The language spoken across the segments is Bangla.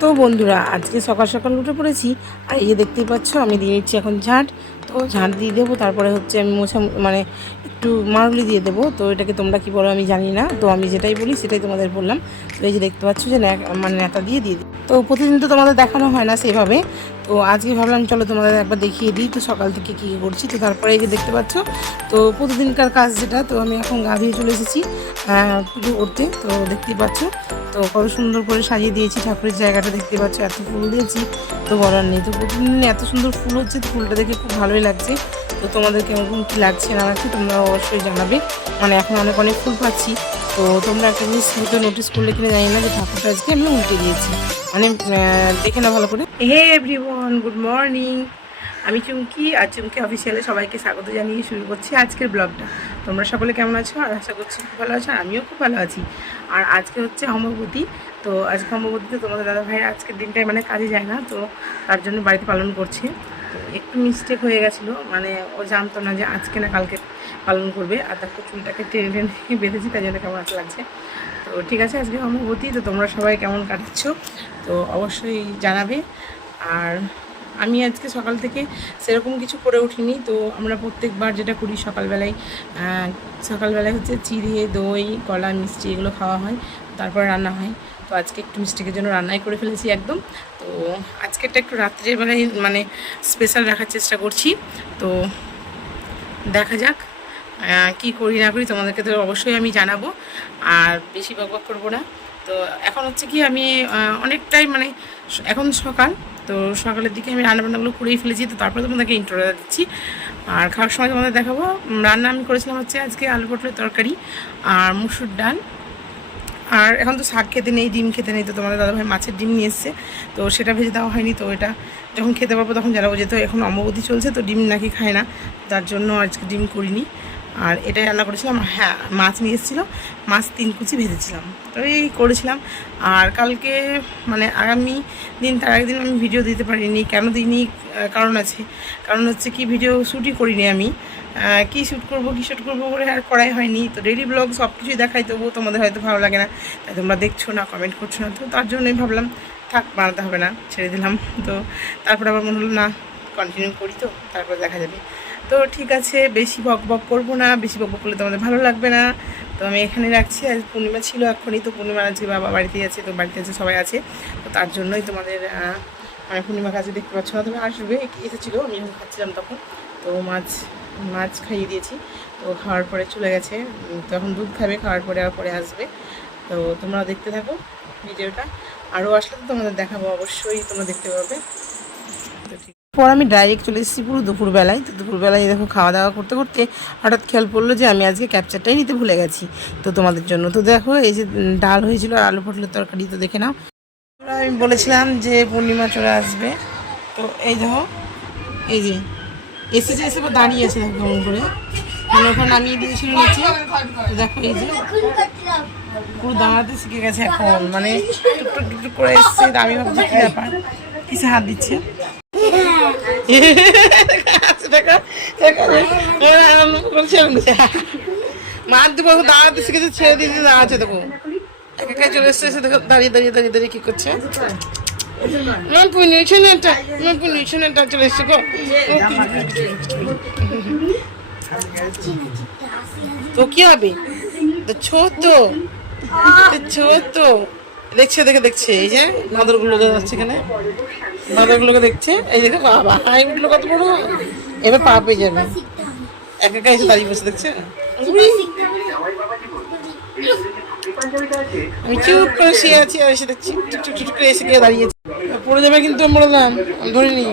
তো বন্ধুরা আজকে সকাল সকাল উঠে পড়েছি। আর এই যে দেখতেই পাচ্ছ আমি দিয়ে নিচ্ছি এখন ঝাঁট। তো ঝাঁট দিয়ে দেবো, তারপরে হচ্ছে আমি মোছা মানে একটু মারুলি দিয়ে দেবো। তো এটাকে তোমরা কি বলো আমি জানি না, তো আমি যেটাই বলি সেটাই তোমাদের বললাম। তো এই যে দেখতে পাচ্ছ যে মানে ন্যাতা দিয়ে দিই। তো প্রতিদিন তো তোমাদের দেখানো হয় না সেভাবে, তো আজকে ভাবলাম চলো তোমাদের একবার দেখিয়ে দিই তো সকাল থেকে কী করছি। তো তারপরে এই যে দেখতে পাচ্ছ তো প্রতিদিনকার কাজ যেটা, তো আমি এখন গা ধুয়ে চলে এসেছি পুজো করতে। তো দেখতেই পাচ্ছ তো কত সুন্দর করে সাজিয়ে দিয়েছি ঠাকুরের জায়গাটা, দেখতে পাচ্ছ এত ফুল দিয়েছি তো বলার নেই। তো প্রতিদিন এত সুন্দর ফুল হচ্ছে, তো ফুলটা দেখে খুব ভালোই লাগছে। তো তোমাদের কেমন কী লাগছে না লাগছে তোমরা অবশ্যই জানাবে। মানে এখন অনেক অনেক ফুল পাচ্ছি। তো তোমরা একটা জিনিস হয়তো নোটিস করলে কিনা জানি না, যে ঠাকুরটা আজকে আমি উল্টে দিয়েছি। মানে দেখে না ভালো করে। Hey everyone, good morning. আমি চুমকি, আর চুমকি অফিসিয়ালে সবাইকে স্বাগত জানিয়ে শুরু করছি আজকের ব্লগটা। তোমরা সকলে কেমন আছো? আর আশা করছি খুব ভালো আছো, আর আমিও খুব ভালো আছি। আর আজকে হচ্ছে অম্ববতী। তো আজকে অম্ববতীতে তোমাদের দাদা ভাইয়ের আজকের দিনটাই মানে কাজে যায় না, তো তার জন্য বাড়িতে পালন করছে। তো একটু মিস্টেক হয়ে গেছিলো, মানে ও জানতো না যে আজকে না কালকে পালন করবে। আর তারপর চুলটাকে টেনে টেনে বেঁধেছি, তাই জন্য কেমন লাগছে। তো ঠিক আছে, আজকে অম্ববতী, তো তোমরা সবাই কেমন কাটাচ্ছ তো অবশ্যই জানাবে। আর আমি আজকে সকাল থেকে সেরকম কিছু করে উঠিনি। তো আমরা প্রত্যেকবার যেটা করি সকালবেলায় হচ্ছে চিড়ে, দই, কলা, মিষ্টি এগুলো খাওয়া হয়, তারপর রান্না হয়। তো আজকে একটু মিষ্টিকের জন্য রান্নাই করে ফেলেছি একদম। তো আজকেরটা একটু রাত্রের বেলায় মানে স্পেশাল রাখার চেষ্টা করছি। তো দেখা যাক কি করি না করি, তোমাদেরকে তো অবশ্যই আমি জানাবো। আর বেশি বকবক করবো না। তো এখন হচ্ছে কি আমি অনেকটাই মানে এখন সকাল, তো সকালের দিকে আমি রান্নাবান্নাগুলো করেই ফেলেছি। তো তারপরে তোমাদেরকে ইন্ট্রোটা দিচ্ছি, আর খাওয়ার সময় তোমাদের দেখাবো। রান্না আমি করেছিলাম হচ্ছে আজকে আলু পটলের তরকারি আর মুসুর ডাল। আর এখন তো শাক খেতে নেই, ডিম খেতে নেই, তো তোমাদের দাদাভাই মাছের ডিম নিয়ে এসছে, তো সেটা ভেজে দেওয়া হয়নি। তো এটা যখন খেতে পারবো তখন জানাবো। যেহেতু এখন অম্ববতী চলছে, তো ডিম নাকি খায় না, তার জন্য আজকে ডিম করিনি। আর এটাই রান্না করেছিলাম। হ্যাঁ, মাছ নিয়ে এসেছিলো, মাছ 3 কুচি ভেজেছিলাম, তো এই করেছিলাম। আর কালকে মানে আগামী দিন, তার আগের দিন আমি ভিডিও দিতে পারিনি। কেন দিইনি কারণ আছে। কারণ হচ্ছে কি, ভিডিও শ্যুটই করিনি আমি। কী শ্যুট করবো বলে আর করাই হয়নি। তো ডেইলি ব্লগ সব কিছুই দেখাই, তবুও তোমাদের হয়তো ভালো লাগে না, তাই তোমরা দেখছো না, কমেন্ট করছো না। তো তার জন্যই ভাবলাম থাক, বানাতে হবে না, ছেড়ে দিলাম। তো তারপরে আবার মনে হলো না, কন্টিনিউ করি, তো তারপর দেখা যাবে। তো ঠিক আছে, বেশি বক করবো না, বেশি বক করলে তোমাদের ভালো লাগবে না। তো আমি এখানে রাখছি। আজ পূর্ণিমা ছিল এখনই, তো পূর্ণিমা আজকে বাবা বাড়িতেই আছে, তো বাড়িতে আছে সবাই আছে। তো তার জন্যই তোমাদের মানে পূর্ণিমা কাছে দেখতে পাচ্ছ না, তবে আসবে, এসেছিলো আমি যখন খাচ্ছিলাম তখন। তো মাছ খাইয়ে দিয়েছি, তো খাওয়ার পরে চলে গেছে। তো এখন দুধ খাবে, খাওয়ার পরে আর পরে আসবে। তো তোমরা দেখতে থাকো ভিডিওটা, আরও আসলে তো তোমাদের দেখাবো, অবশ্যই তোমরা দেখতে পাবে। তো ঠিক পর আমি ডাইরেক্ট চলে এসেছি পুরো দুপুরবেলায়। তো দুপুরবেলায় দেখো খাওয়া দাওয়া করতে করতে হঠাৎ খেয়াল পড়লো যে আমি আজকে ক্যাপচারটাই নিতে ভুলে গেছি, তো তোমাদের জন্য। তো দেখো এই যে ডাল হয়েছিল আর আলু পটলের তরকারি, তো দেখে নাও। আমি বলেছিলাম যে পূর্ণিমা চলে আসবে, তো এই দেখো, এই যে এসে দাঁড়িয়ে আছে দেখো কেমন করে, মানে ওখানে নামিয়ে দিয়েছিল নিচে। দেখো এই যে পুরো দাঁড়াতে শিখে গেছে এখন, মানে টুকটুক করে এসছে। আমি ভাবছি কি ব্যাপার, কিসে হাত দিচ্ছে। মার দেবো, দাঁড়াতে শিখেছে, ছেড়ে দিয়ে দাঁড়াচ্ছে দেখো, একাই চলে এসছে, এসে দেখো দাঁড়িয়ে দাঁড়িয়ে দাঁড়িয়ে দাঁড়িয়ে কি করছে। চলে এসছে গো। তো কি হবে, তো ছোট দেখছে এই যে বাঁদরগুলো যাচ্ছে এখানে, বাঁদরগুলোকে দেখছে, এই দেখো বাবা হাইগুলো কত বড়, এবার পা পেয়ে যাবে। একা এসে দাঁড়িয়ে বসে দেখছে। আমি চুপ করে শুয়ে আছি, আর এসে দেখছি টুক করে এসে গিয়ে দাঁড়িয়েছি। পড়ে যাবে কিন্তু আমি বললাম, ধরিনি,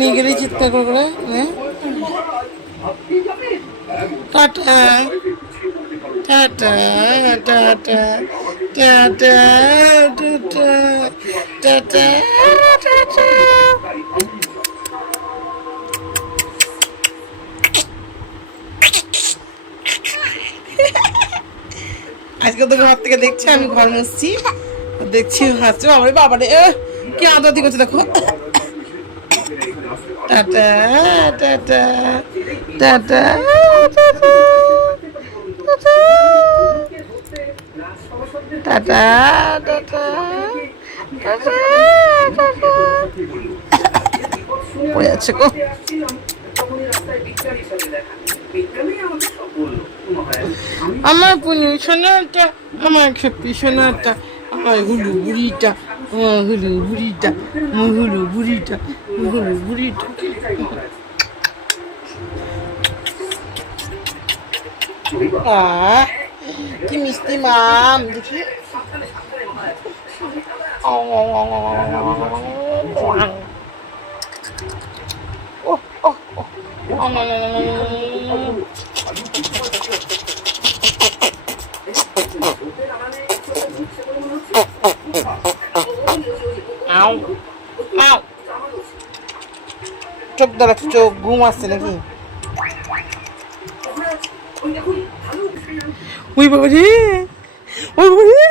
নিয়ে গেলেই চিৎকার করে। হ্যাঁ, tata tata tata tata tata tata tata. আজকে তো ঘর থেকে দেখছি আমি ঘর মুছছি, দেখছি হাসছে আমার বাবারে, কি আদাতি করছে দেখো। Tata tata tata tata tata পড়ে যাচ্ছে গো। আমার সোনাটা, আমার খেপি সোনাটা, আমার হুলু বুড়িটা, আমার হুলু বুড়িটা, হুলু বুড়িটা, হুলু বুড়িটা। কি মিষ্টি মাম, দেখি। চোখ ধরা, চোখ ঘুম আসছে নাকি? ওই বাবা রে, ওই বাবা রে,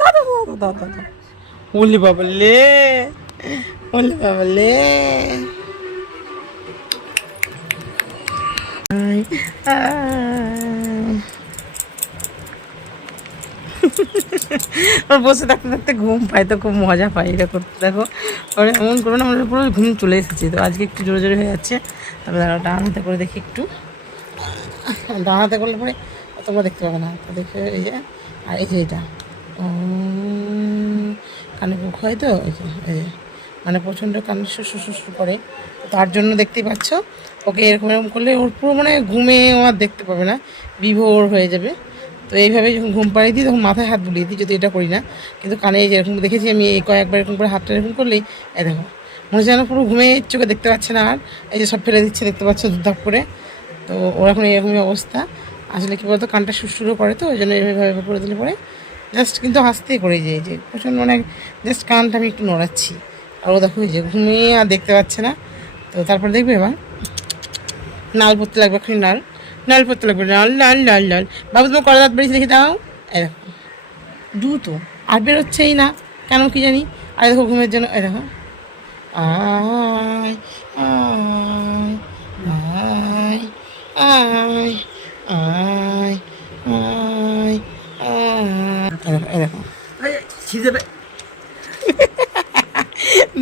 দাদা দাদা দাদা দাদা, ওলে বাবা লে, ওলে বাবা লে। ওর বসে থাকতে থাকতে ঘুম পায়, তো খুব মজা পায় এটা করতে। দেখো ওর এমন করবো না, আমাদের পুরো ঘুম চলে এসেছে। তো আজকে একটু জোরে জোরে হয়ে যাচ্ছে। তবে দাঁড়াও, ডান হাতে করে দেখি একটু। ডান হাতে করলে পরে তোমরা দেখতে পাবে না। তো দেখে এই যে, আর এই যে এটা কানে মুখ হয়, তো এই যে মানে প্রচণ্ড কানে শুশু করে, তার জন্য দেখতেই পাচ্ছ ওকে এরকম এরকম করলে ওর পুরো মানে ঘুমে ও আর দেখতে পাবে না, বিভোর হয়ে যাবে। তো এইভাবে যখন ঘুম পাড়িয়ে দিই তখন মাথায় হাত বুলিয়ে দিই, যদি এটা করি না। কিন্তু কানে যেরকম দেখেছি আমি, এই কয়েকবার এরকম করে হাতটা এরকম করলেই এই দেখো মনে হচ্ছে যেন পুরো ঘুমে চোখে দেখতে পাচ্ছে না। আর এই যে সব ফেলে দিচ্ছে, দেখতে পাচ্ছ ধূপ করে। তো ওর এখন এরকমই অবস্থা। আসলে কী বলতো, কানটা সুরসুরো করে, তো ওই জন্য এইভাবে করে দিলে পরে জাস্ট কিন্তু হাসতেই করে যে প্রচণ্ড মানে জাস্ট কানটা আমি একটু নড়াচ্ছি। আর ও দেখো এই যে ঘুমিয়ে আর দেখতে পাচ্ছে না। তো তারপর দেখবে এবার নাল পড়তে লাগবে, এখনই নাল পড়তে লাগবে, লাল লাল লাল লাল। বাবু তোমার কলা দাঁত বেরিয়েছে দেখে দাও। এই দেখো দ্রুত আর বেরোচ্ছেই না, কেন কি জানি। আর দেখো ঘুমের জন্য এই দেখো আয় আয় আয় আয় আয় আয় আয়। দেখো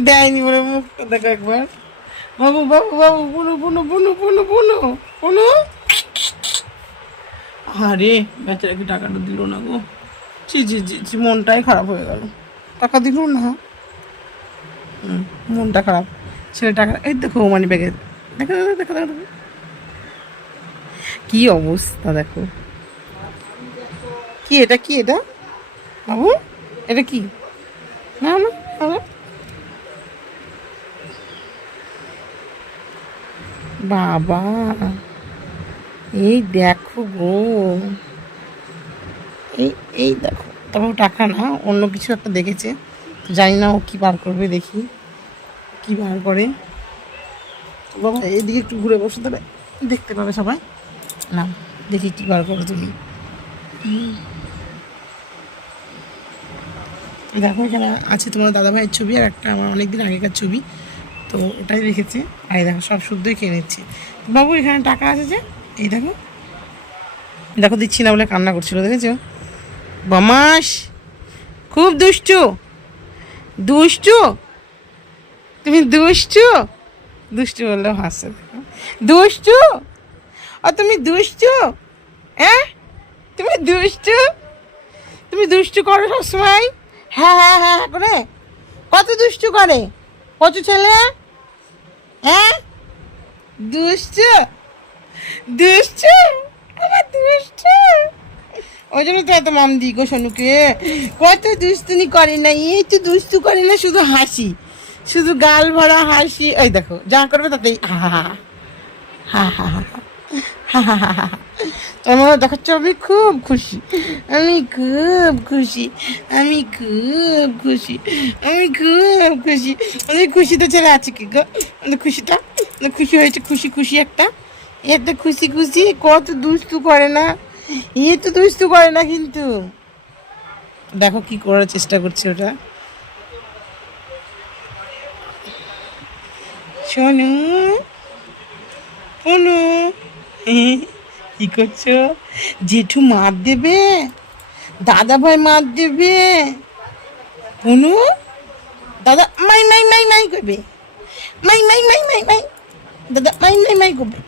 দেয়নি বলে মুখটা দেখো একবার। বাবু বাবু বাবু, বুনু বুনু বুনু বুনু বুনু বুনু। আরে বেচারাকে টাকাটা দিল না গো, জি জি জি জি, মনটাই খারাপ হয়ে গেল। টাকা দিল না, মনটা খারাপ। ছেলে টাকা, এই দেখো মানি ব্যাগে, দেখো দেখো দেখো দেখো কি অবস্থা। দেখো কি এটা, কি এটা বাবু, এটা কি? না না না, বাবা এই দেখো গো, এই এই দেখো। তবে টাকা না, অন্য কিছু একটা দেখেছে, জানি না ও কী বার করবে, দেখি কী বার করে। বাবা এইদিকে একটু ঘুরে বসে তবে দেখতে পাবে সবাই। না দেখি কী বার করো তুমি। দেখো এখানে আছে তোমার দাদাভাইয়ের ছবি আর একটা আমার অনেকদিন আগেকার ছবি, তো ওটাই রেখেছে। আর এই দেখো সব শুদ্ধই খেয়ে নিচ্ছে। বাবু এখানে টাকা আছে যে, এই দেখো দেখো দিচ্ছি না বলে কান্না করছিল, দেখেছো? বমাস খুব দুষ্টু, দুষ্টু তুমি, দুষ্টু দুষ্টু বললেও হাসছে। দুষ্টু, ও তুমি দুষ্টু, হ্যাঁ তুমি দুষ্টু, তুমি দুষ্টু করো সবসময়। হ্যাঁ হ্যাঁ হ্যাঁ করে কত দুষ্টু করে কত ছেলে, হ্যাঁ দুষ্টু দুষ্টু, আমার দুষ্টু। ওই জন্য তো এত মাম দিই গো সোনুকে, কত দুষ্টুনি করে না, এই তো দুষ্টু করে না, শুধু হাসি, শুধু গাল ভরা হাসি। ওই দেখো যা করবে তাতেই হা হা হা হা হা হা হা হা হা। তোমার দেখাচ্ছ আমি খুব খুশি, আমি খুব খুশি, আমি খুব খুশি, আমি খুব খুশি। আমাদের খুশিতে ছেড়ে আছে কি গো, আমাদের খুশিটা খুশি হয়েছে, খুশি খুশি একটা, এত খুশি খুশি। কত দুষ্টু করে না, এ তো দুষ্টু করে না, কিন্তু দেখো কি করার চেষ্টা করছে ওটা। শোনো শোনো, কি করছো? জেঠু মার দেবে, দাদা ভাই মার দেবে, অনু দাদা মাই মাই মাই মাই করবে, মাই মাই মাই মাই মাই, দাদা মাই মাই মাই করবে,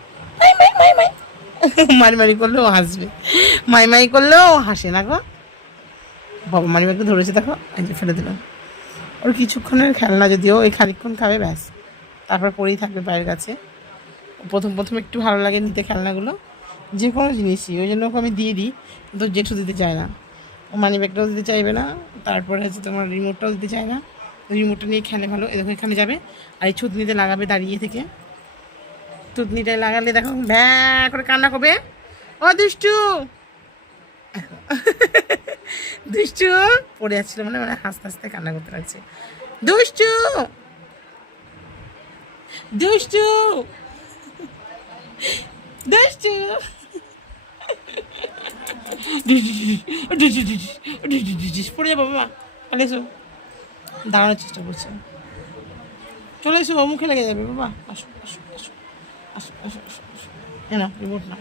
মাই মাই মাই মাই। মারি মারি করলেও হাসবে, মাই মাই করলেও হাসে না গো। বাবা মানি ব্যাগটা ধরেছে দেখো, এই যে ফেলে দিলাম। ওর কিছুক্ষণের খেলনা, যদিও ওই খানিকক্ষণ খাবে ব্যাস, তারপর পরেই থাকবে পায়ের কাছে। প্রথম প্রথম একটু ভালো লাগে নিতে খেলনাগুলো, যে কোনো জিনিসই, ওই জন্য ওকে আমি দিয়ে দিই, কিন্তু জেঠু দিতে চায় না। ও মানি ব্যাগটাও দিতে চাইবে না, তারপরে হচ্ছে তোমার রিমোটটাও দিতে চায় না। রিমোটটা নিয়ে খেলে ভালো, এরকম এখানে যাবে আর এই থুতনিতে লাগাবে দাঁড়িয়ে থেকে। থুতনিটায় লাগালে দেখো ভ্যা করে কান্না করবে। ও দুষ্টু, দুষ্টু পড়ে যাচ্ছিল, মানে মানে হাসতে হাসতে কান্না করতে লাগছে। দুষ্টু দুষ্টু দুষ্টু, পড়ে যাবো বাবা, চলে এসো। দাঁড়ানোর চেষ্টা করছে, চলে এসো, মুখে লেগে যাবে বাবা। আসো আসো আসো আসো আসো আসো আসো, না রিমোট না।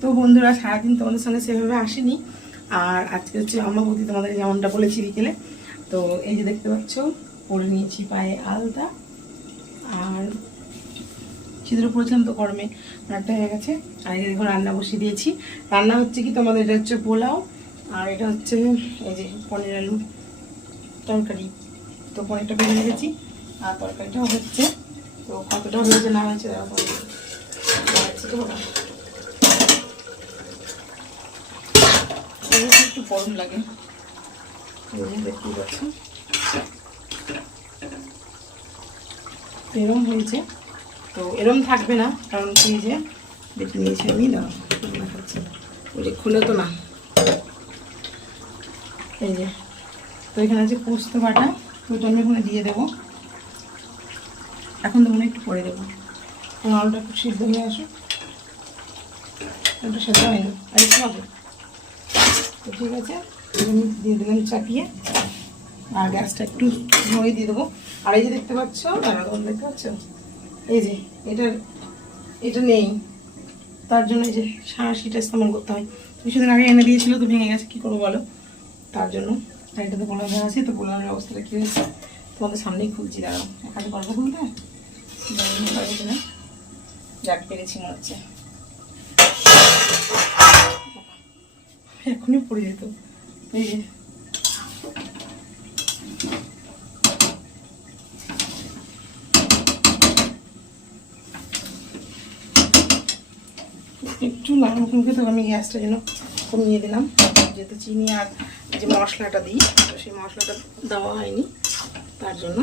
তো বন্ধুরা, সারাদিন তোমাদের সঙ্গে সেভাবে আসেনি, আর আজকে হচ্ছে অম্বাবতী, তোমাদের যেমনটা বলেছি বিকেলে। তো এই যে দেখতে পাচ্ছ, পরে নিয়েছি পায়ে আলতা, আর সিঁদুর পরেছিলাম তো গরমে রান্নাটা হয়ে গেছে। আর এই দেখো রান্না বসিয়ে দিয়েছি। রান্না হচ্ছে কি তোমাদের, এটা হচ্ছে পোলাও, আর এটা হচ্ছে এই যে পনির আলু তরকারি। তো পনিরটা ভেজে রেখেছি, আর তরকারিটাও হচ্ছে। তো কতটা হয়েছে না হয়েছে দেখো, তো একটু গরম লাগে, দেখতেই পাচ্ছ এরম হয়েছে। তো এরম থাকবে না, কারণ কি যে বেটে নিয়েছি আমি, না দেখাচ্ছি, ওই যে খুলে তো না, এই যে। তো এখানে আছে পোস্ত বাটা, তো ওইটা আমি ওখানে দিয়ে দেবো। এখন তো মনে একটু পরে দেবো, আলুটা একটু সিদ্ধ হয়ে আসুক, একটু সেদ্ধ হয়নি আর একটু হবে। তো ঠিক আছে, আমি দিয়ে দিলাম চাপিয়ে, আর গ্যাসটা একটু ধরে দিয়ে দেবো। আর এই যে দেখতে পাচ্ছ, দেখতে পাচ্ছ এই যে এটা নেই, তার জন্য এই যে সাঁড়াশিটা ইস্তেমাল করতে হয়। কিছুদিন আগে এনে দিয়েছিল, তো ভেঙে গেছে, কী করবো বলো। তার জন্য এটা তো পোলাও দেওয়া আছে। তো পোলাওয়ের অবস্থাটা কী হয়েছে তোমাদের সামনেই খুলছি, দাঁড়াও। এখানে গল্প খুলতে না, যাক পেরেছি মনে হচ্ছে, এখনই পড়ে যেত। এই যে একটু নরম মুখে, তো আমি গ্যাসটা যেন কমিয়ে দিলাম, যেহেতু চিনি আর যে মশলাটা দিই, তো সেই মশলাটা দেওয়া হয়নি, তার জন্য।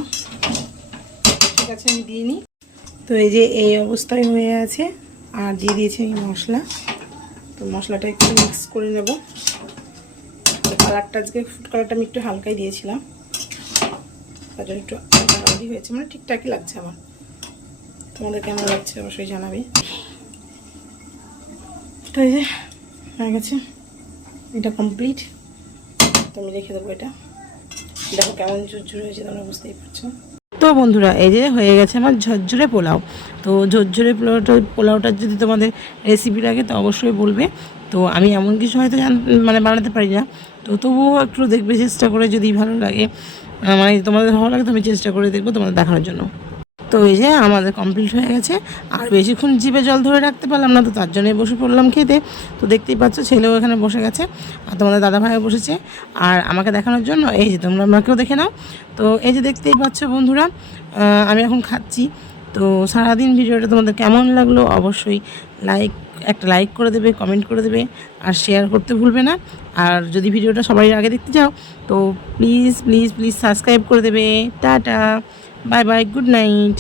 ঠিক আছে, আমি দিয়ে নিই। তো এই যে এই অবস্থায় হয়ে আছে, আর দিয়ে দিয়েছি আমি মশলা। তো মশলাটা একটু মিক্স করে নেব। কালারটা আজকে ফুড কালারটা আমি একটু হালকাই দিয়েছিলাম, তার জন্য একটু হালদি হয়েছে, মানে ঠিকঠাকই লাগছে আমার। তোমাদের কেমন লাগছে অবশ্যই জানাবে। তো এই যে হয়ে গেছে, এটা কমপ্লিট। তো আমি রেখে দেবো এটা, দেখো কেমন ঝুরঝুরে হয়েছে, তোমরা বুঝতেই পারছো। তো বন্ধুরা, এই যে হয়ে গেছে আমার ঝরঝরে পোলাও। তো ঝরঝরে পোলাওটার যদি তোমাদের রেসিপি লাগে তো অবশ্যই বলবে। তো আমি এমন কিছু হয়তো মানে বানাতে পারি না, তো তবুও একটু দেখবে চেষ্টা করে, যদি ভালো লাগে, মানে তোমাদের ভালো লাগে তো আমি চেষ্টা করে দেখবো তোমাদের দেখানোর জন্য। তো এই যে আমাদের কমপ্লিট হয়ে গেছে, আর বেশিক্ষণ জিভে জল ধরে রাখতে পারলাম না, তো তার জন্যই বসে পড়লাম খেতে। তো দেখতেই পাচ্ছ, ছেলেও এখানে বসে গেছে, আর তোমাদের দাদাভাইও বসেছে, আর আমাকে দেখানোর জন্য। এই যে তোমরা আমাকেও দেখে নাও। তো এই যে দেখতেই পাচ্ছ বন্ধুরা, আমি এখন খাচ্ছি। তো সারাদিন ভিডিওটা তোমাদের কেমন লাগলো অবশ্যই একটা লাইক করে দেবে, কমেন্ট করে দেবে, আর শেয়ার করতে ভুলবে না। আর যদি ভিডিওটা সবাই আগে দেখতে চাও তো প্লিজ প্লিজ প্লিজ সাবস্ক্রাইব করে দেবে। Tata, bye bye, good night.